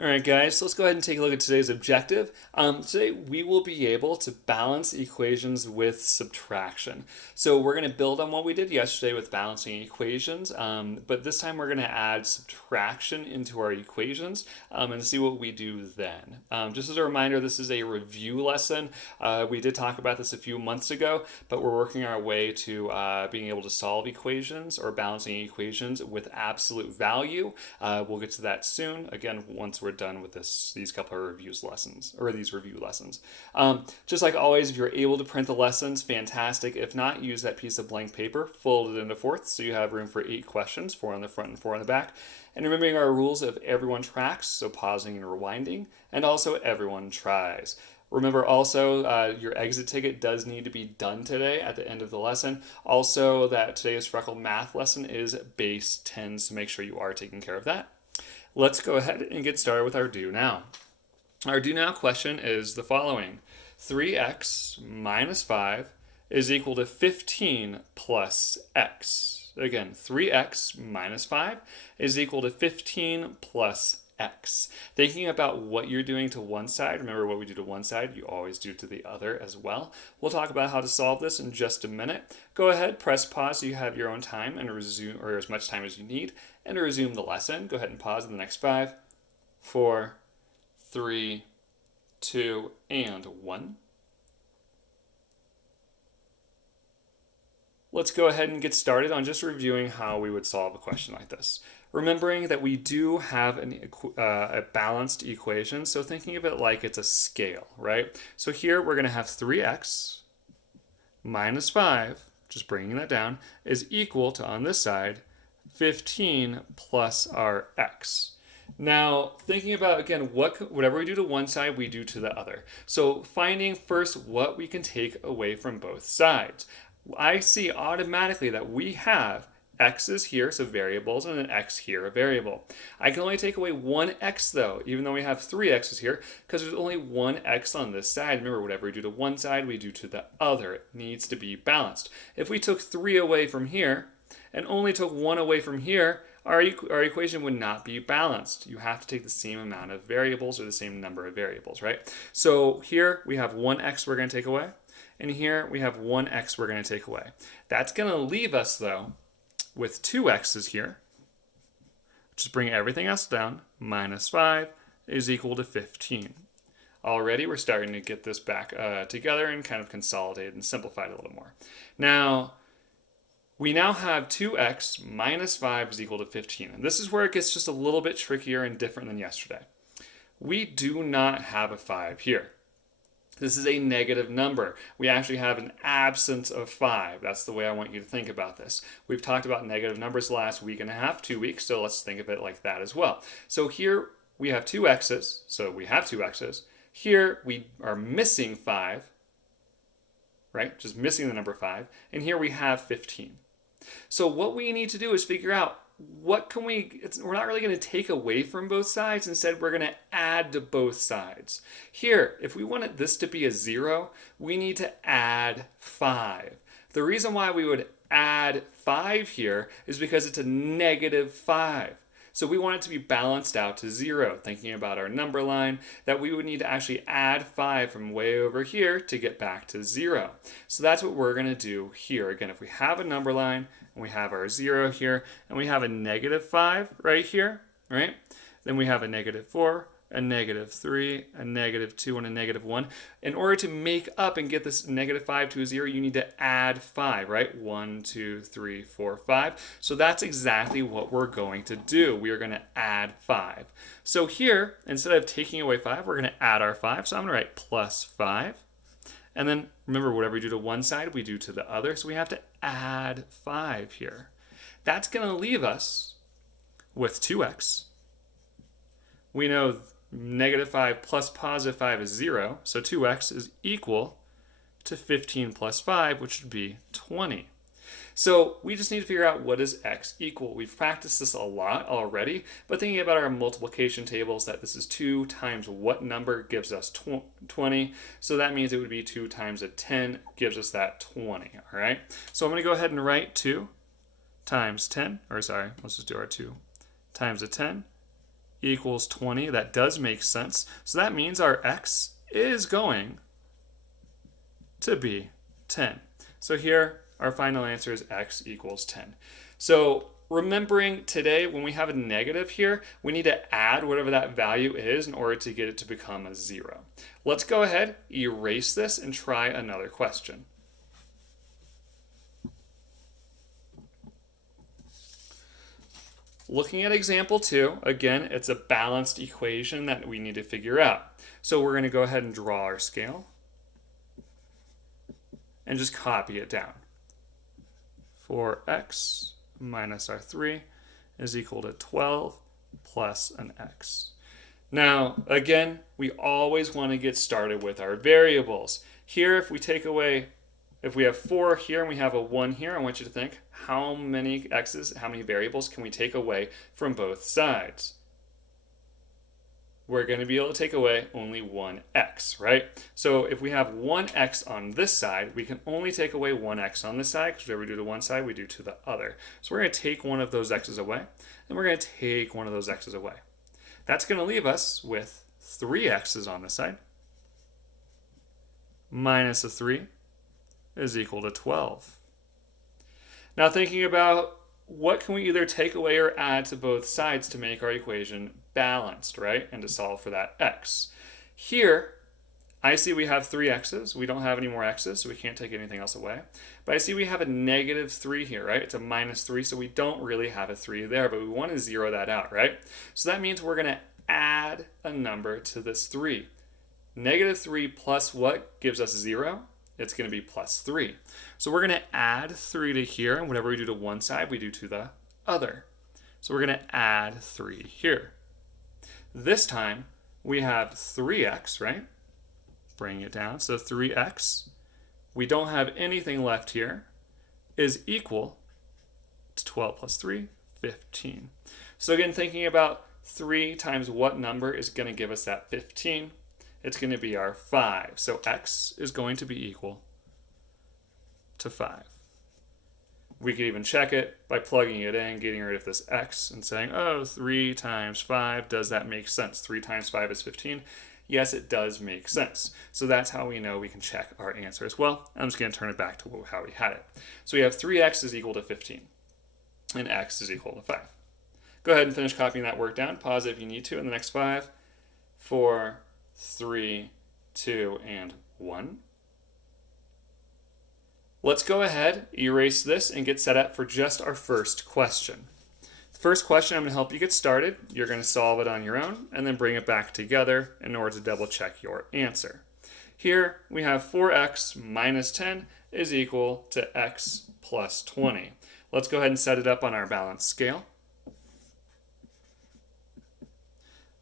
All right, guys, so let's go ahead and take a look at today's objective. Today, we will be able to balance equations with subtraction. So we're going to build on what we did yesterday with balancing equations, but this time we're going to add subtraction into our equations and see what we do then. Just as a reminder, this is a review lesson. We did talk about this a few months ago, but we're working our way to being able to solve equations or balancing equations with absolute value. We'll get to that soon, again, once we're done with these couple of reviews lessons, or these review lessons. Just like always, if you're able to print the lessons, fantastic. If not, use that piece of blank paper, fold it into fourths, so you have room for 8 questions, 4 on the front and 4 on the back. And remembering our rules of everyone tracks, so pausing and rewinding, and also everyone tries. Remember also, your exit ticket does need to be done today at the end of the lesson. Also, that today's Freckle math lesson is base 10, so make sure you are taking care of that. Let's go ahead and get started with our do now. Our do now question is the following. 3x minus 5 is equal to 15 plus x. Again, 3x minus 5 is equal to 15 plus x. Thinking about what you're doing to one side, remember what we do to one side, you always do to the other as well. We'll talk about how to solve this in just a minute. Go ahead, press pause so you have your own time and resume, or as much time as you need, and to resume the lesson. Go ahead and pause in the next 5, 4, 3, 2, and 1. Let's go ahead and get started on just reviewing how we would solve a question like this. Remembering that we do have a balanced equation, so thinking of it like it's a scale, right? So here we're going to have 3x minus 5, just bringing that down, is equal to, on this side, 15 plus our x. Now, thinking about, again, whatever we do to one side, we do to the other. So finding first what we can take away from both sides. I see automatically that we have x's here, so variables, and an x here, a variable. I can only take away one x though, even though we have 3 x's here, because there's only one x on this side. Remember, whatever we do to one side, we do to the other. It needs to be balanced. If we took 3 away from here, and only took 1 away from here, our equation would not be balanced. You have to take the same amount of variables or the same number of variables, right? So here we have 1x we're going to take away, and here we have 1x we're going to take away. That's going to leave us, though, with 2x's here. Just bring everything else down. Minus 5 is equal to 15. Already we're starting to get this back together and kind of consolidate and simplify it a little more. Now, we now have 2x minus 5 is equal to 15. And this is where it gets just a little bit trickier and different than yesterday. We do not have a 5 here. This is a negative number. We actually have an absence of 5. That's the way I want you to think about this. We've talked about negative numbers the last week and a half, 2 weeks, so let's think of it like that as well. So here we have 2 x's, so we have 2 x's. Here we are missing 5, right? Just missing the number 5. And here we have 15. So what we need to do is figure out we're not really going to take away from both sides. Instead, we're going to add to both sides. Here, if we wanted this to be a 0, we need to add 5. The reason why we would add 5 here is because it's a negative 5. So we want it to be balanced out to 0, thinking about our number line, that we would need to actually add 5 from way over here to get back to 0. So that's what we're going to do here. Again, if we have a number line, and we have our 0 here, and we have a negative 5 right here, right? Then we have a negative 4, a negative 3, a negative 2, and a negative 1. In order to make up and get this negative 5 to a 0, you need to add 5, right? 1, 2, 3, 4, 5. So that's exactly what we're going to do. We are going to add 5. So here, instead of taking away 5, we're going to add our 5. So I'm going to write plus 5. And then, remember, whatever we do to one side, we do to the other. So we have to add 5 here. That's going to leave us with 2x. We know negative 5 plus positive 5 is 0. So 2x is equal to 15 plus 5, which would be 20. So we just need to figure out what is x equal. We've practiced this a lot already, but thinking about our multiplication tables, that this is 2 times what number gives us 20. So that means it would be 2 times a 10 gives us that 20, all right? So I'm going to go ahead and write 2 times 10, or sorry, let's just do our 2 times a 10 equals 20. That does make sense. So that means our x is going to be 10. So here, our final answer is x equals 10. So remembering today, when we have a negative here, we need to add whatever that value is in order to get it to become a 0. Let's go ahead, erase this, and try another question. Looking at example 2, again, it's a balanced equation that we need to figure out. So we're going to go ahead and draw our scale and just copy it down. 4x minus our 3 is equal to 12 plus an x. Now, again, we always want to get started with our variables. Here, if we have 4 here and we have a 1 here, I want you to think, how many variables can we take away from both sides? We're going to be able to take away only one x, right? So if we have one x on this side, we can only take away one x on this side, because whatever we do to one side, we do to the other. So we're going to take one of those x's away, and we're going to take one of those x's away. That's going to leave us with 3 x's on this side, minus a 3 is equal to 12. Now thinking about what can we either take away or add to both sides to make our equation balanced, right? And to solve for that x. Here, I see we have 3 x's. We don't have any more x's, so we can't take anything else away. But I see we have a negative 3 here, right? It's a minus 3, so we don't really have a 3 there, but we want to zero that out, right? So that means we're going to add a number to this 3. Negative 3 plus what gives us 0? It's going to be plus 3. So we're going to add 3 to here, and whatever we do to one side, we do to the other. So we're going to add 3 here. This time, we have 3x, right? Bring it down. So 3x, we don't have anything left here, is equal to 12 plus 3, 15. So again, thinking about 3 times what number is going to give us that 15? It's going to be our 5. So x is going to be equal to 5. We could even check it by plugging it in, getting rid of this x, and saying, oh, 3 times 5, does that make sense? 3 times 5 is 15. Yes, it does make sense. So that's how we know we can check our answer as well. I'm just going to turn it back to how we had it. So we have 3x is equal to 15, and x is equal to 5. Go ahead and finish copying that work down. Pause it if you need to in the next 5, 4, 3, 2, and 1. Let's go ahead, erase this, and get set up for just our first question. The first question, I'm going to help you get started. You're going to solve it on your own, and then bring it back together in order to double check your answer. Here, we have 4x minus 10 is equal to x plus 20. Let's go ahead and set it up on our balanced scale.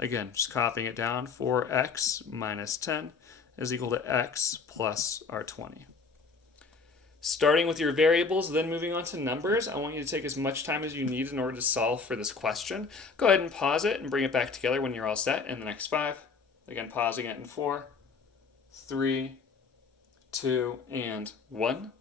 Again, just copying it down, 4x minus 10 is equal to x plus our 20. Starting with your variables, then moving on to numbers, I want you to take as much time as you need in order to solve for this question. Go ahead and pause it and bring it back together when you're all set in the next 5. Again, pausing it in 4, 3, 2, and 1.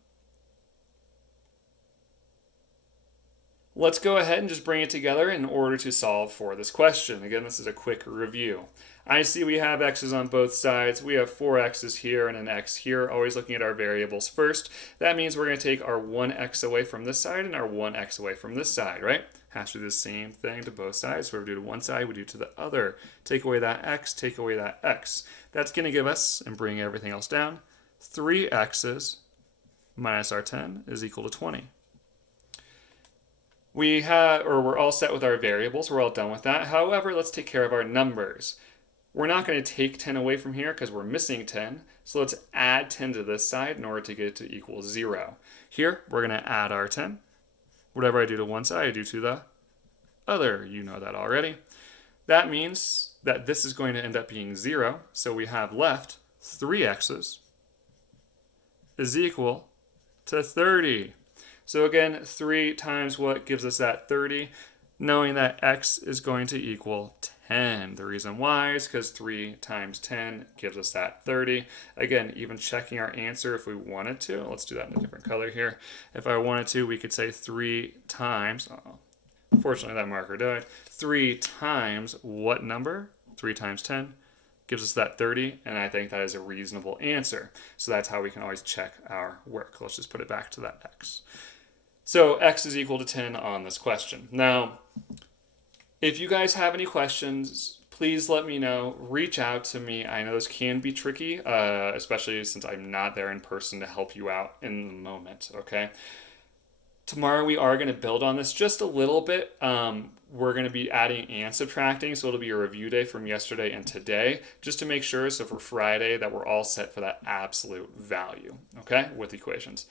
Let's go ahead and just bring it together in order to solve for this question. Again, this is a quick review. I see we have x's on both sides. We have 4 x's here and an x here, always looking at our variables first. That means we're going to take our 1x away from this side and our 1x away from this side, right? Has to do the same thing to both sides. So whatever we do to one side, we do to the other. Take away that x, take away that x. That's going to give us, and bring everything else down, 3 x's minus our 10 is equal to 20. We're all set with our variables. We're all done with that. However, let's take care of our numbers. We're not going to take 10 away from here because we're missing 10. So let's add 10 to this side in order to get it to equal 0. Here, we're going to add our 10. Whatever I do to one side, I do to the other. You know that already. That means that this is going to end up being 0. So we have left 3 x's is equal to 30. So again, 3 times what gives us that 30, knowing that x is going to equal 10. The reason why is because 3 times 10 gives us that 30. Again, even checking our answer if we wanted to. Let's do that in a different color here. If I wanted to, we could say 3 times, Fortunately, that marker died. 3 times what number? 3 times 10 gives us that 30, and I think that is a reasonable answer. So that's how we can always check our work. Let's just put it back to that x. So x is equal to 10 on this question. Now, if you guys have any questions, please let me know. Reach out to me. I know this can be tricky, especially since I'm not there in person to help you out in the moment, okay? Tomorrow we are going to build on this just a little bit. We're going to be adding and subtracting, so it'll be a review day from yesterday and today, just to make sure, so for Friday, that we're all set for that absolute value, okay, with equations.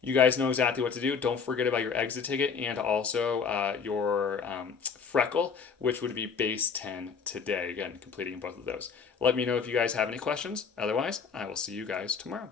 You guys know exactly what to do. Don't forget about your exit ticket and also your freckle, which would be base 10 today. Again, completing both of those. Let me know if you guys have any questions. Otherwise, I will see you guys tomorrow.